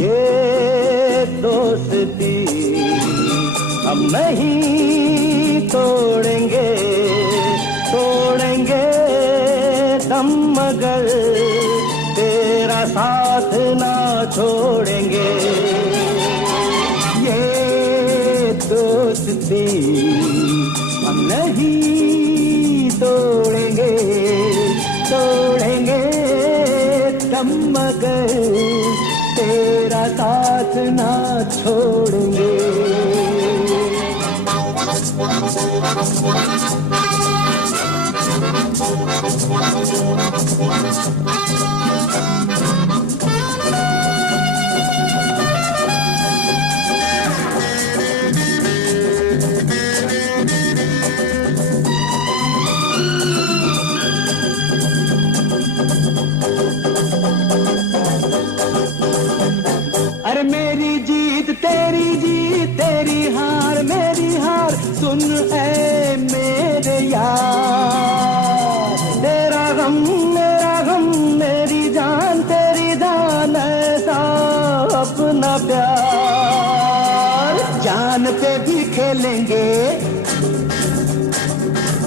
ये दोस्ती हम नहीं तोड़ेंगे, तोड़ेंगे दम मगर तेरा साथ ना छोड़ेंगे। ये दोस्ती हम नहीं तोड़ेंगे, तोड़ेंगे दम मगर तेरा साथ ना छोड़ेंगे। अरे मेरी जीत तेरी जीत, तेरी हार मेरी हार, सुन ऐ मेरे यार। तेरा गम मेरा गम, मेरी जान तेरी जान, ऐसा अपना प्यार। जान पे भी खेलेंगे,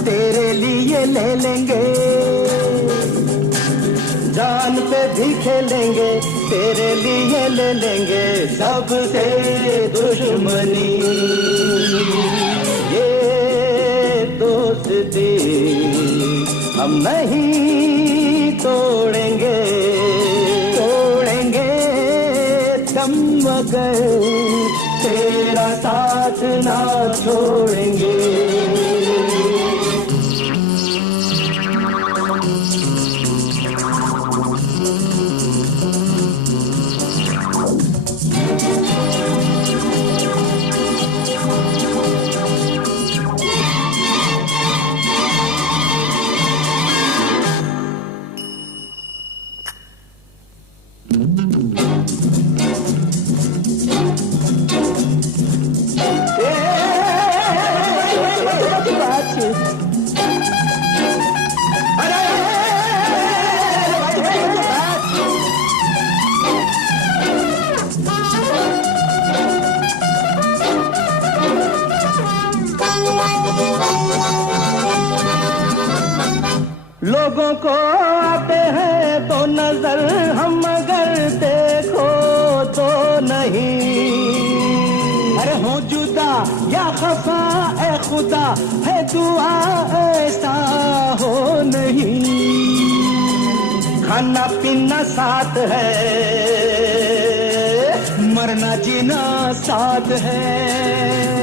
तेरे लिए ले लेंगे। जान पे भी खेलेंगे, तेरे लिए ले लेंगे सबसे दुश्मनी। ये दोस्ती हम नहीं तोड़ेंगे, तोड़ेंगे दम मगर तेरा साथ ना छोड़ेंगे। लोगों को आते हैं तो नजर हम मगर देखो तो नहीं। अरे हो जुदा या खफा ए खुदा, है दुआ ऐसा हो नहीं। खाना पीना साथ है, मरना जीना साथ है।